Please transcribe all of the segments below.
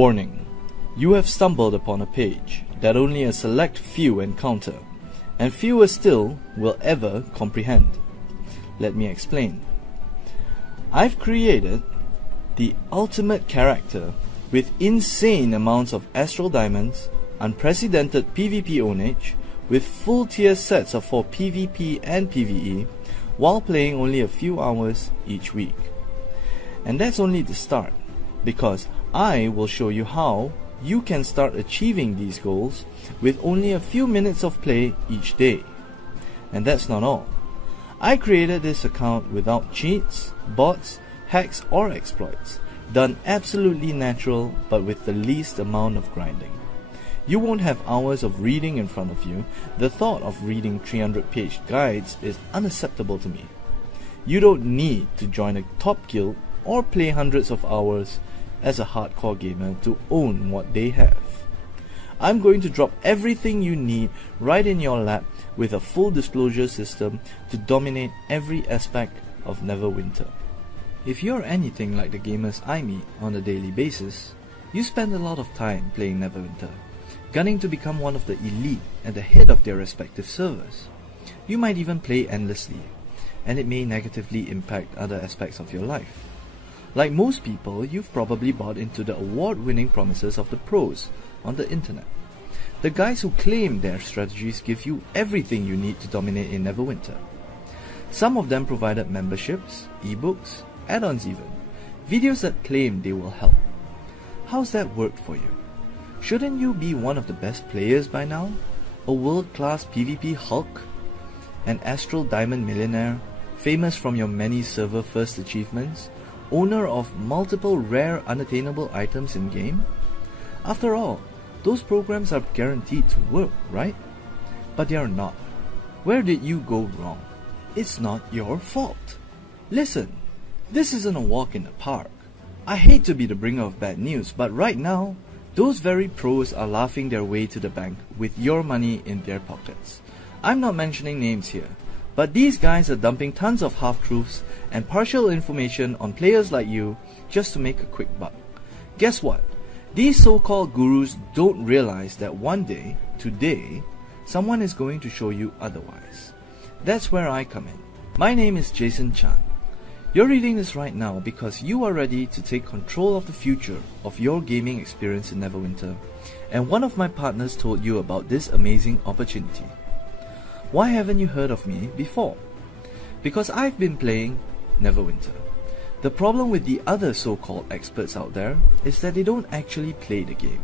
Warning: you have stumbled upon a page that only a select few encounter, and fewer still will ever comprehend. Let me explain. I've created the ultimate character with insane amounts of astral diamonds, unprecedented PvP ownage, with full tier sets of for PvP and PvE, while playing only a few hours each week. And that's only the start, because I will show you how you can start achieving these goals with only a few minutes of play each day. And that's not all. I created this account without cheats, bots, hacks or exploits, done absolutely natural but with the least amount of grinding. You won't have hours of reading in front of you. The thought of reading 300-page guides is unacceptable to me. You don't need to join a top guild or play hundreds of hours as a hardcore gamer to own what they have. I'm going to drop everything you need right in your lap with a full disclosure system to dominate every aspect of Neverwinter. If you're anything like the gamers I meet on a daily basis, you spend a lot of time playing Neverwinter, gunning to become one of the elite at the head of their respective servers. You might even play endlessly, and it may negatively impact other aspects of your life. Like most people, you've probably bought into the award-winning promises of the pros on the internet. The guys who claim their strategies give you everything you need to dominate in Neverwinter. Some of them provided memberships, ebooks, add-ons even, videos that claim they will help. How's that worked for you? Shouldn't you be one of the best players by now? A world-class PvP Hulk? An astral diamond millionaire, famous from your many server first achievements? Owner of multiple rare unattainable items in-game? After all, those programs are guaranteed to work, right? But they are not. Where did you go wrong? It's not your fault. Listen, this isn't a walk in the park. I hate to be the bringer of bad news, but right now, those very pros are laughing their way to the bank with your money in their pockets. I'm not mentioning names here, but these guys are dumping tons of half-truths and partial information on players like you just to make a quick buck. Guess what? These so-called gurus don't realize that one day, today, someone is going to show you otherwise. That's where I come in. My name is Jason Chan. You're reading this right now because you are ready to take control of the future of your gaming experience in Neverwinter, and one of my partners told you about this amazing opportunity. Why haven't you heard of me before? Because I've been playing Neverwinter. The problem with the other so-called experts out there is that they don't actually play the game.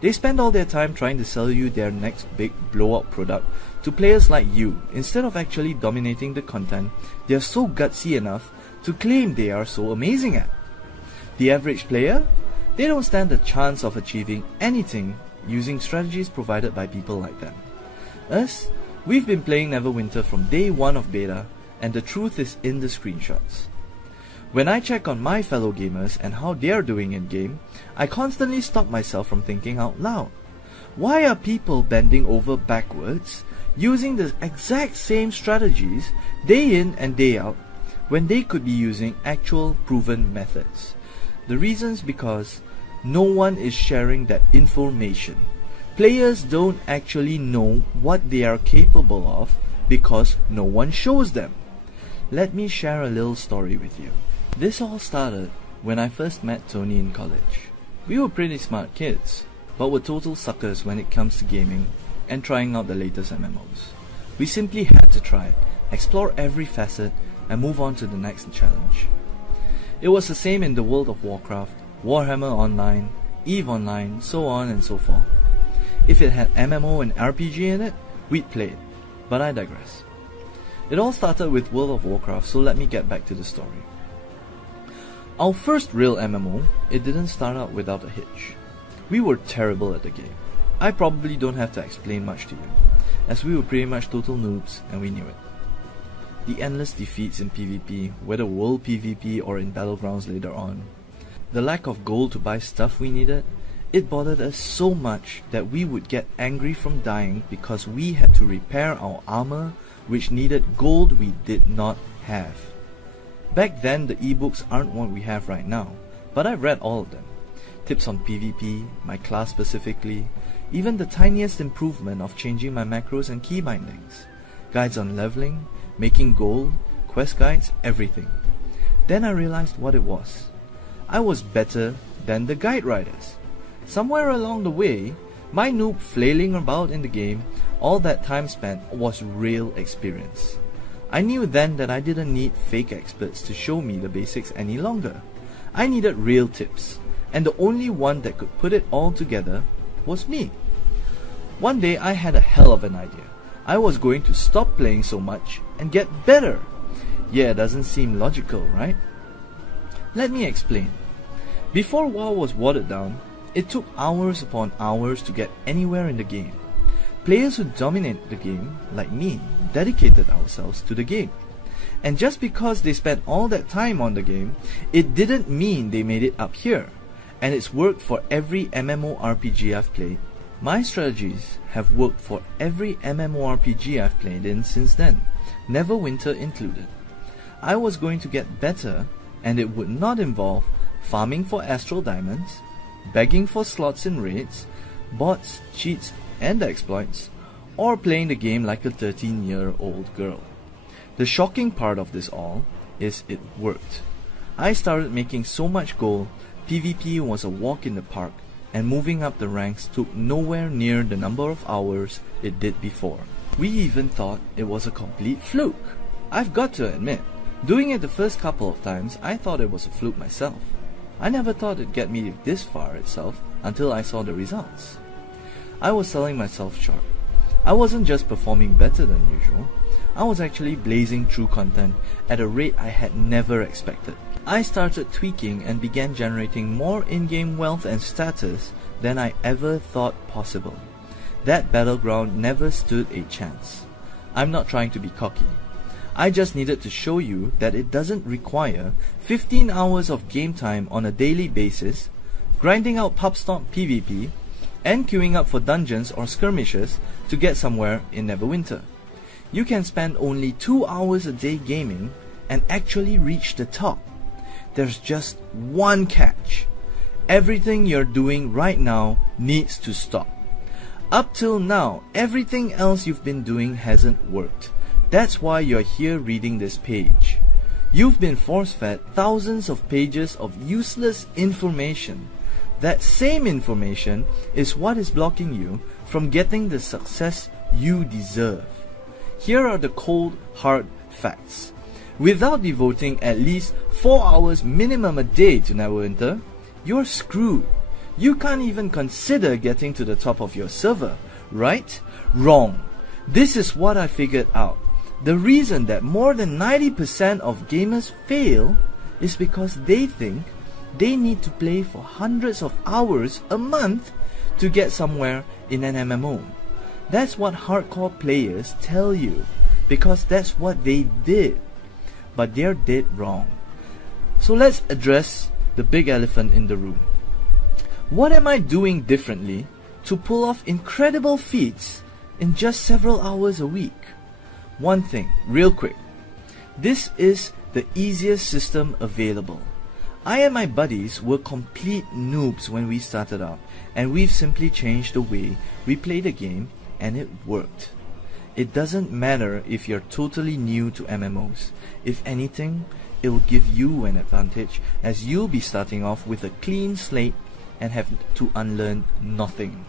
They spend all their time trying to sell you their next big blowout product to players like you instead of actually dominating the content they're so gutsy enough to claim they are so amazing at. The average player? They don't stand a chance of achieving anything using strategies provided by people like them. Us? We've been playing Neverwinter from day one of beta, and the truth is in the screenshots. When I check on my fellow gamers and how they're doing in-game, I constantly stop myself from thinking out loud. Why are people bending over backwards, using the exact same strategies day in and day out, when they could be using actual proven methods? The reason's because no one is sharing that information. Players don't actually know what they are capable of because no one shows them. Let me share a little story with you. This all started when I first met Tony in college. We were pretty smart kids, but were total suckers when it comes to gaming and trying out the latest MMOs. We simply had to try it, explore every facet, and move on to the next challenge. It was the same in the World of Warcraft, Warhammer Online, EVE Online, so on and so forth. If it had MMO and RPG in it, we'd play it, but I digress. It all started with World of Warcraft, so let me get back to the story. Our first real MMO, it didn't start out without a hitch. We were terrible at the game. I probably don't have to explain much to you, as we were pretty much total noobs and we knew it. The endless defeats in PvP, whether world PvP or in battlegrounds later on. The lack of gold to buy stuff we needed, it bothered us so much that we would get angry from dying because we had to repair our armor which needed gold we did not have. Back then the ebooks aren't what we have right now, but I've read all of them. tips on PvP, my class specifically, even the tiniest improvement of changing my macros and key bindings, guides on leveling, making gold, quest guides, everything. Then I realized what it was. I was better than the guide writers. Somewhere along the way, my noob flailing about in the game, all that time spent was real experience. I knew then that I didn't need fake experts to show me the basics any longer. I needed real tips, and the only one that could put it all together was me. One day I had a hell of an idea. I was going to stop playing so much and get better. Yeah, doesn't seem logical, right? Let me explain. Before WoW was watered down, it took hours upon hours to get anywhere in the game. Players who dominate the game, like me, dedicated ourselves to the game. And just because they spent all that time on the game, it didn't mean they made it up here. And it's worked for every MMORPG I've played. My strategies have worked for every MMORPG I've played in since then, Neverwinter included. I was going to get better, and it would not involve farming for astral diamonds, begging for slots in raids, bots, cheats and exploits, or playing the game like a 13-year-old girl. The shocking part of this all is it worked. I started making so much gold, PvP was a walk in the park, and moving up the ranks took nowhere near the number of hours it did before. We even thought it was a complete fluke. I've got to admit, doing it the first couple of times, I thought it was a fluke myself. I never thought it'd get me this far itself until I saw the results. I was selling myself short. I wasn't just performing better than usual, I was actually blazing through content at a rate I had never expected. I started tweaking and began generating more in-game wealth and status than I ever thought possible. That battleground never stood a chance. I'm not trying to be cocky. I just needed to show you that it doesn't require 15 hours of game time on a daily basis, grinding out pub stomp PvP, and queuing up for dungeons or skirmishes to get somewhere in Neverwinter. You can spend only 2 hours a day gaming and actually reach the top. There's just one catch. Everything you're doing right now needs to stop. Up till now, everything else you've been doing hasn't worked. That's why you're here reading this page. You've been force-fed thousands of pages of useless information. That same information is what is blocking you from getting the success you deserve. Here are the cold, hard facts. Without devoting at least 4 hours minimum a day to Neverwinter, you're screwed. You can't even consider getting to the top of your server, right? Wrong. This is what I figured out. The reason that more than 90% of gamers fail is because they think they need to play for hundreds of hours a month to get somewhere in an MMO. That's what hardcore players tell you, because that's what they did. But they're dead wrong. So let's address the big elephant in the room. What am I doing differently to pull off incredible feats in just several hours a week? One thing, real quick. This is the easiest system available. I and my buddies were complete noobs when we started out, and we've simply changed the way we play the game, and it worked. It doesn't matter if you're totally new to MMOs. If anything, it will give you an advantage, as you'll be starting off with a clean slate and have to unlearn nothing.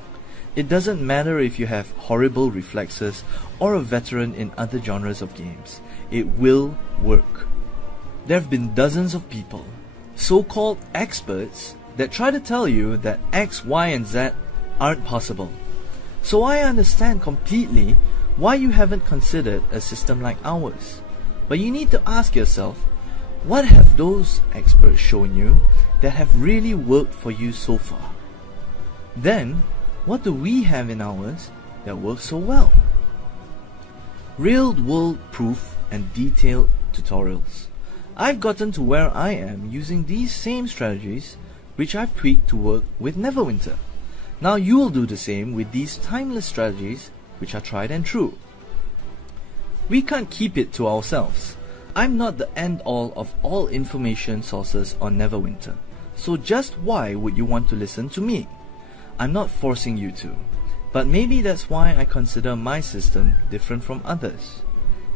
It doesn't matter if you have horrible reflexes or a veteran in other genres of games. It will work. There have been dozens of people, so-called experts, that try to tell you that X, Y, and Z aren't possible. So I understand completely why you haven't considered a system like ours. But you need to ask yourself, what have those experts shown you that have really worked for you so far? Then, what do we have in ours that works so well? Real-world proof and detailed tutorials. I've gotten to where I am using these same strategies, which I've tweaked to work with Neverwinter. Now you'll do the same with these timeless strategies, which are tried and true. We can't keep it to ourselves. I'm not the end-all of all information sources on Neverwinter. So just why would you want to listen to me? I'm not forcing you to, but maybe that's why I consider my system different from others.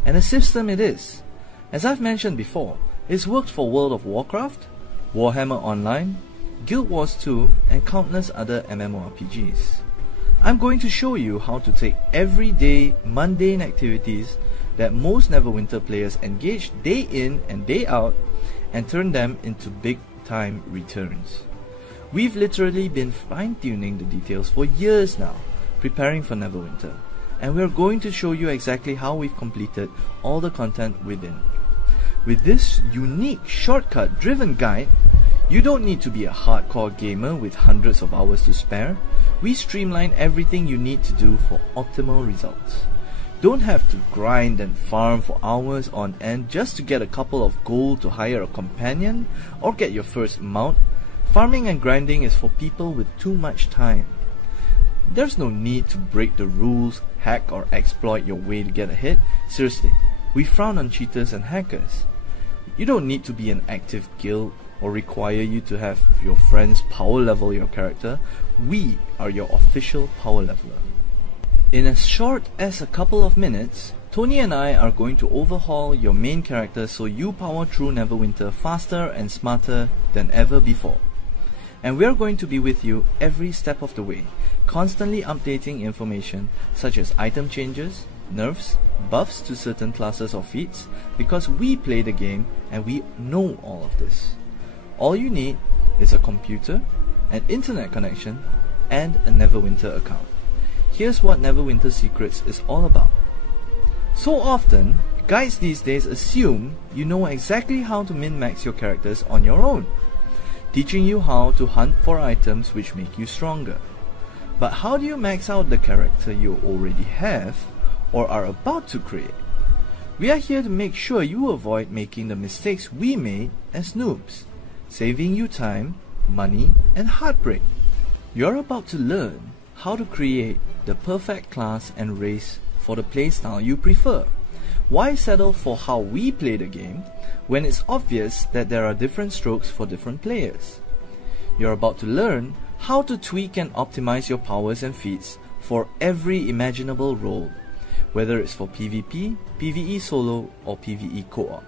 And a system it is. As I've mentioned before, it's worked for World of Warcraft, Warhammer Online, Guild Wars 2 and countless other MMORPGs. I'm going to show you how to take everyday, mundane activities that most Neverwinter players engage day in and day out and turn them into big time returns. We've literally been fine-tuning the details for years now, preparing for Neverwinter, and we're going to show you exactly how we've completed all the content within. With this unique shortcut-driven guide, you don't need to be a hardcore gamer with hundreds of hours to spare. We streamline everything you need to do for optimal results. Don't have to grind and farm for hours on end just to get a couple of gold to hire a companion or get your first mount. Farming and grinding is for people with too much time. There's no need to break the rules, hack or exploit your way to get ahead. Seriously, we frown on cheaters and hackers. You don't need to be an active guild or require you to have your friends power level your character. We are your official power leveler. In as short as a couple of minutes, Tony and I are going to overhaul your main character so you power through Neverwinter faster and smarter than ever before. And we're going to be with you every step of the way, constantly updating information such as item changes, nerfs, buffs to certain classes or feats, because we play the game and we know all of this. All you need is a computer, an internet connection, and a Neverwinter account. Here's what Neverwinter Secrets is all about. So often, guides these days assume you know exactly how to min-max your characters on your own, teaching you how to hunt for items which make you stronger. But how do you max out the character you already have or are about to create? We are here to make sure you avoid making the mistakes we made as noobs, saving you time, money, and heartbreak. You're about to learn how to create the perfect class and race for the playstyle you prefer. Why settle for how we play the game when it's obvious that there are different strokes for different players? You're about to learn how to tweak and optimize your powers and feats for every imaginable role, whether it's for PvP, PvE solo, or PvE co-op.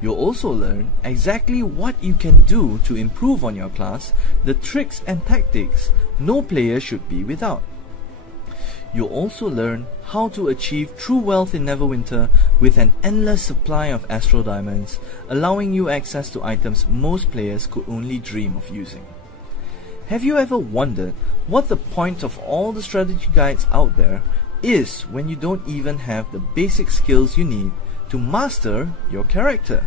You'll also learn exactly what you can do to improve on your class, the tricks and tactics no player should be without. You'll also learn how to achieve true wealth in Neverwinter with an endless supply of Astral Diamonds, allowing you access to items most players could only dream of using. Have you ever wondered what the point of all the strategy guides out there is when you don't even have the basic skills you need to master your character?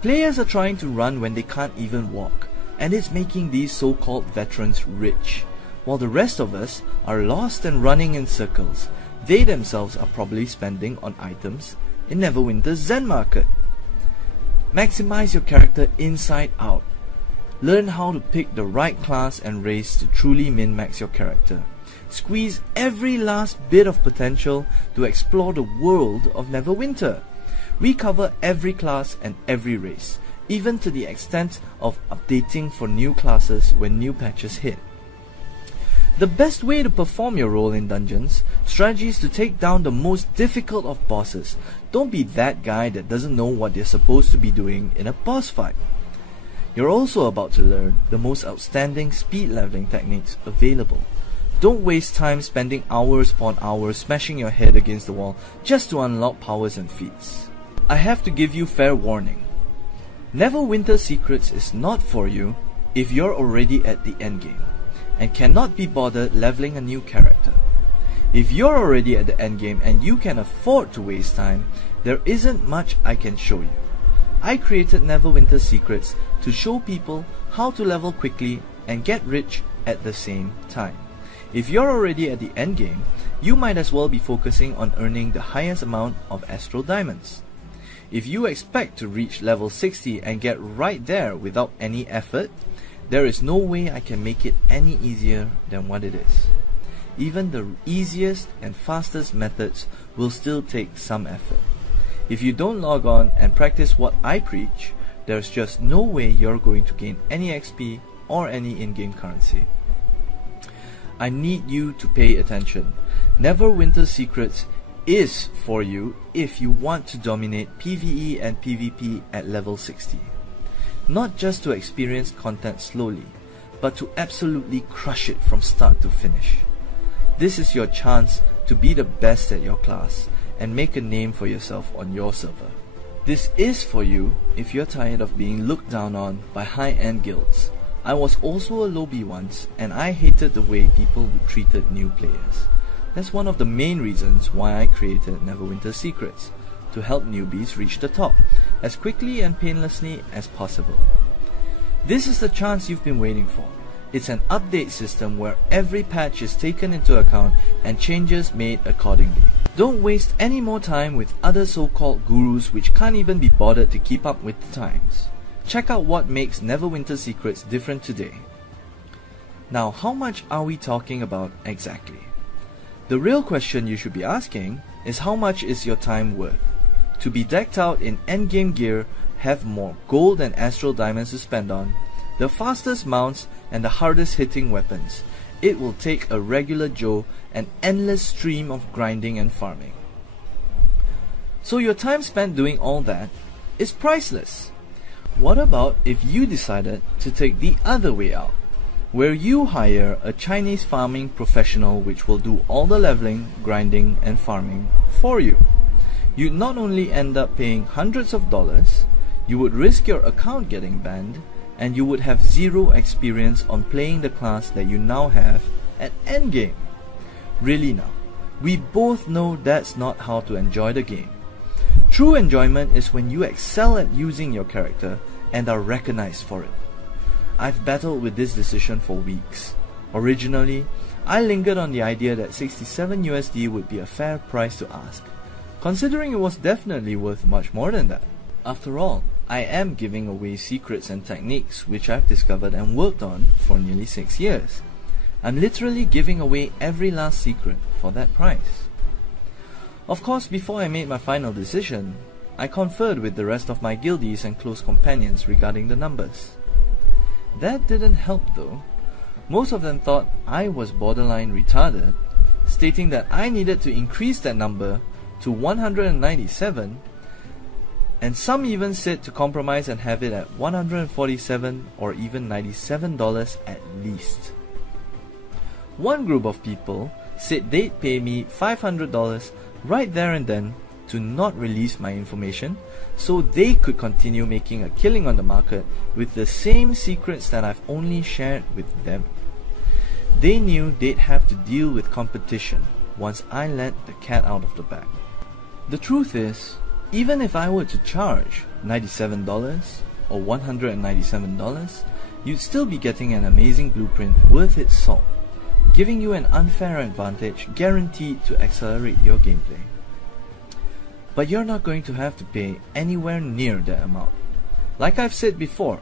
Players are trying to run when they can't even walk, and it's making these so-called veterans rich, while the rest of us are lost and running in circles. They themselves are probably spending on items in Neverwinter's Zen market. Maximize your character inside out. Learn how to pick the right class and race to truly min-max your character. Squeeze every last bit of potential to explore the world of Neverwinter. We cover every class and every race, even to the extent of updating for new classes when new patches hit. The best way to perform your role in dungeons, strategies to take down the most difficult of bosses. Don't be that guy that doesn't know what they're supposed to be doing in a boss fight. You're also about to learn the most outstanding speed leveling techniques available. Don't waste time spending hours upon hours smashing your head against the wall just to unlock powers and feats. I have to give you fair warning. Neverwinter Secrets is not for you if you're already at the endgame and cannot be bothered leveling a new character. If you're already at the endgame and you can afford to waste time, there isn't much I can show you. I created Neverwinter Secrets to show people how to level quickly and get rich at the same time. If you're already at the endgame, you might as well be focusing on earning the highest amount of Astral Diamonds. If you expect to reach level 60 and get right there without any effort, there is no way I can make it any easier than what it is. Even the easiest and fastest methods will still take some effort. If you don't log on and practice what I preach, there's just no way you're going to gain any XP or any in-game currency. I need you to pay attention. Neverwinter Secrets is for you if you want to dominate PvE and PvP at level 60. Not just to experience content slowly, but to absolutely crush it from start to finish. This is your chance to be the best at your class and make a name for yourself on your server. This is for you if you're tired of being looked down on by high-end guilds. I was also a lowbie once, and I hated the way people treated new players. That's one of the main reasons why I created Neverwinter Secrets, to help newbies reach the top as quickly and painlessly as possible. This is the chance you've been waiting for. It's an update system where every patch is taken into account and changes made accordingly. Don't waste any more time with other so-called gurus which can't even be bothered to keep up with the times. Check out what makes Neverwinter Secrets different today. Now, how much are we talking about exactly? The real question you should be asking is, how much is your time worth? To be decked out in endgame gear, have more gold and astral diamonds to spend on, the fastest mounts and the hardest hitting weapons, it will take a regular Joe an endless stream of grinding and farming. So your time spent doing all that is priceless. What about if you decided to take the other way out, where you hire a Chinese farming professional which will do all the leveling, grinding and farming for you? You'd not only end up paying hundreds of dollars, you would risk your account getting banned, and you would have zero experience on playing the class that you now have at endgame. Really now, we both know that's not how to enjoy the game. True enjoyment is when you excel at using your character and are recognized for it. I've battled with this decision for weeks. Originally, I lingered on the idea that 67 USD would be a fair price to ask, considering it was definitely worth much more than that. After all, I am giving away secrets and techniques which I've discovered and worked on for nearly 6 years. I'm literally giving away every last secret for that price. Of course, before I made my final decision, I conferred with the rest of my guildies and close companions regarding the numbers. That didn't help though. Most of them thought I was borderline retarded, stating that I needed to increase that number to 197, and some even said to compromise and have it at $147 or even $97 at least. One group of people said they'd pay me $500 right there and then to not release my information so they could continue making a killing on the market with the same secrets that I've only shared with them. They knew they'd have to deal with competition once I let the cat out of the bag. The truth is, even if I were to charge $97 or $197, you'd still be getting an amazing blueprint worth its salt, giving you an unfair advantage guaranteed to accelerate your gameplay. But you're not going to have to pay anywhere near that amount. Like I've said before,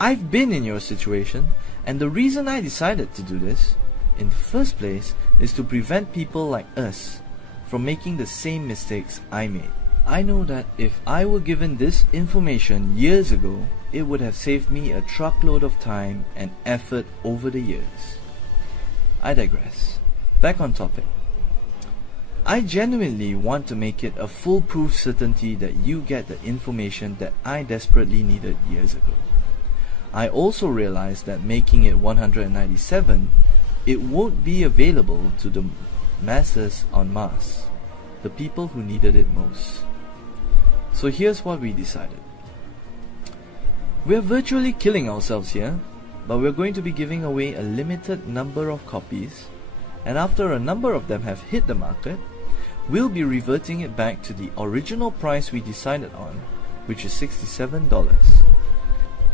I've been in your situation, and the reason I decided to do this, in the first place, is to prevent people like us from making the same mistakes I made. I know that if I were given this information years ago, it would have saved me a truckload of time and effort over the years. I digress. Back on topic. I genuinely want to make it a foolproof certainty that you get the information that I desperately needed years ago. I also realized that making it 197, it won't be available to the masses en masse, the people who needed it most. So here's what we decided. We're virtually killing ourselves here, but we're going to be giving away a limited number of copies, and after a number of them have hit the market, we'll be reverting it back to the original price we decided on, which is $67.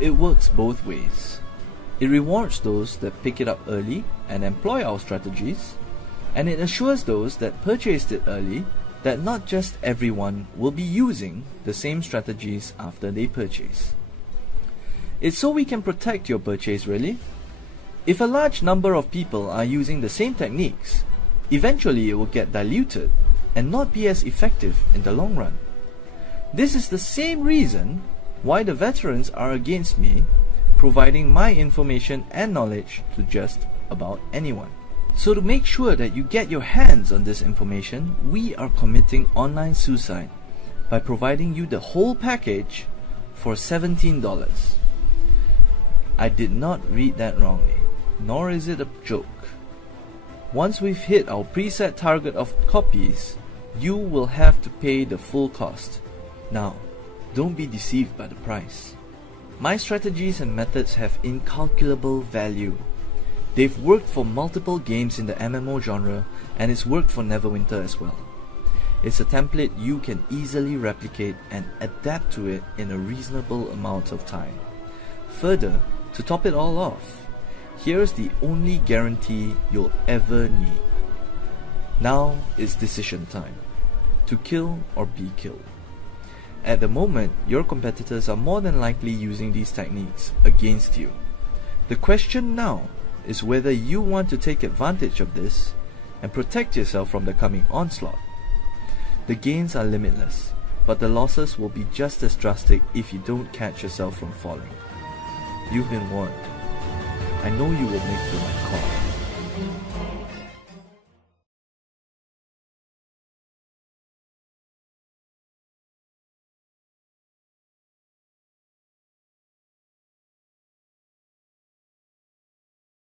It works both ways. It rewards those that pick it up early and employ our strategies, and it assures those that purchased it early that not just everyone will be using the same strategies after they purchase. It's so we can protect your purchase, really. If a large number of people are using the same techniques, eventually it will get diluted and not be as effective in the long run. This is the same reason why the veterans are against me providing my information and knowledge to just about anyone. So to make sure that you get your hands on this information, we are committing online suicide by providing you the whole package for $17. I did not read that wrongly, nor is it a joke. Once we've hit our preset target of copies, you will have to pay the full cost. Now, don't be deceived by the price. My strategies and methods have incalculable value. They've worked for multiple games in the MMO genre, and it's worked for Neverwinter as well. It's a template you can easily replicate and adapt to it in a reasonable amount of time. Further, to top it all off, here's the only guarantee you'll ever need. Now is decision time. To kill or be killed. At the moment, your competitors are more than likely using these techniques against you. The question now is whether you want to take advantage of this and protect yourself from the coming onslaught. The gains are limitless, but the losses will be just as drastic if you don't catch yourself from falling. You've been warned. I know you will make the right call.